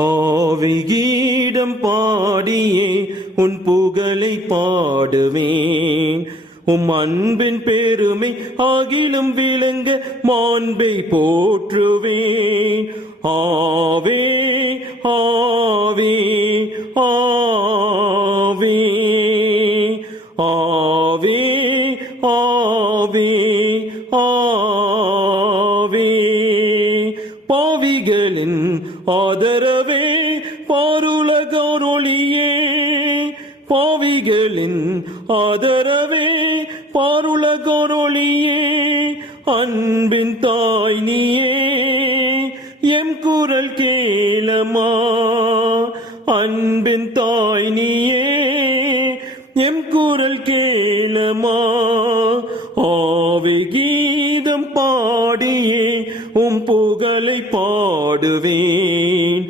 ஆவிகீடம் பாடியே உன் புகழை பாடுவேன். அன்பின் பெருமை ஆகிலும் விளங்க மாண்பை போற்றுவேன். ஆவே ஆவே ஆவே ஆவே ஆவே ஆவே. பாவிகளின் ஆதரவே பாருலகோர் ஒளியே, பாவிகளின் ஆதரவே பாருலகோர் ஒளியே. அன்பின் தாய் நீயே, எம் குரல் கேளமா. அன்பின் தாய் நீயே, எம் குரல் கேளமா. ஆவி கீதம் பாடியே புகழை பாடுவேன்.